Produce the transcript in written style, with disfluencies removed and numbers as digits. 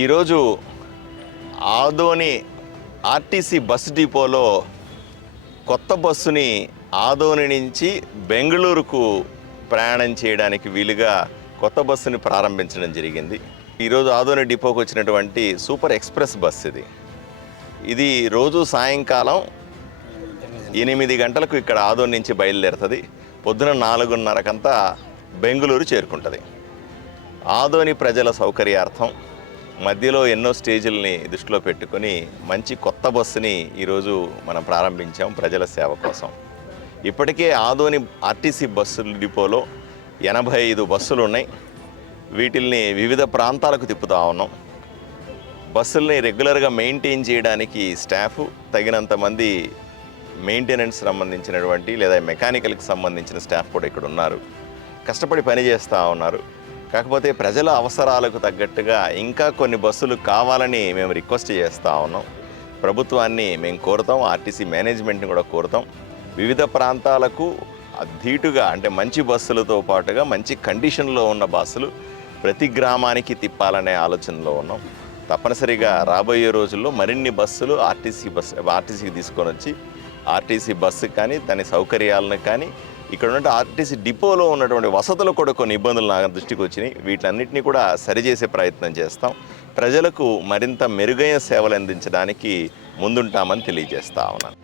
ఈరోజు Adoni RTC bus డిపోలో కొత్త బస్సుని ఆదోని నుంచి బెంగళూరుకు ప్రయాణం చేయడానికి వీలుగా కొత్త బస్సుని ప్రారంభించడం జరిగింది. ఈరోజు ఆదోని డిపోకు వచ్చినటువంటి సూపర్ ఎక్స్ప్రెస్ బస్ ఇది రోజు సాయంకాలం 8 గంటలకు ఇక్కడ ఆదోని నుంచి బయలుదేరుతుంది. పొద్దున 4:30కంతా బెంగళూరు చేరుకుంటుంది. ఆదోని ప్రజల సౌకర్యార్థం మధ్యలో ఎన్నో స్టేజీలని దృష్టిలో పెట్టుకొని మంచి కొత్త బస్సుని ఈరోజు మనం ప్రారంభించాం ప్రజల సేవ కోసం. ఇప్పటికే ఆదోని ఆర్టీసీ బస్సు డిపోలో 85 బస్సులు ఉన్నాయి. వీటిల్ని వివిధ ప్రాంతాలకు తిప్పుతూ ఉన్నాం. బస్సుల్ని రెగ్యులర్గా మెయింటైన్ చేయడానికి స్టాఫ్ తగినంత మంది మెయింటెనెన్స్ సంబంధించినటువంటి లేదా మెకానికల్కి సంబంధించిన స్టాఫ్ కూడా ఇక్కడ ఉన్నారు. కష్టపడి పని చేస్తూ ఉన్నారు. కాకపోతే ప్రజల అవసరాలకు తగ్గట్టుగా ఇంకా కొన్ని బస్సులు కావాలని మేము రిక్వెస్ట్ చేస్తూ ఉన్నాం. ప్రభుత్వాన్ని మేము కోరుతాం, ఆర్టీసీ మేనేజ్మెంట్ని కూడా కోరుతాం. వివిధ ప్రాంతాలకు ధీటుగా అంటే మంచి బస్సులతో పాటుగా మంచి కండిషన్లో ఉన్న బస్సులు ప్రతి గ్రామానికి తిప్పాలనే ఆలోచనలో ఉన్నాం. తప్పనిసరిగా రాబోయే రోజుల్లో మరిన్ని బస్సులు ఆర్టీసీకి తీసుకొని వచ్చి ఆర్టీసీ బస్సు కానీ దాని సౌకర్యాలను కానీ ఇక్కడ ఉన్నట్టు ఆర్టీసీ డిపోలో ఉన్నటువంటి వసతులు కూడా కొన్ని ఇబ్బందులు నా దృష్టికి వచ్చినాయి. వీటన్నిటిని కూడా సరిచేసే ప్రయత్నం చేస్తాం. ప్రజలకు మరింత మెరుగైన సేవలు అందించడానికి ముందుంటామని తెలియజేస్తా ఉన్నాను.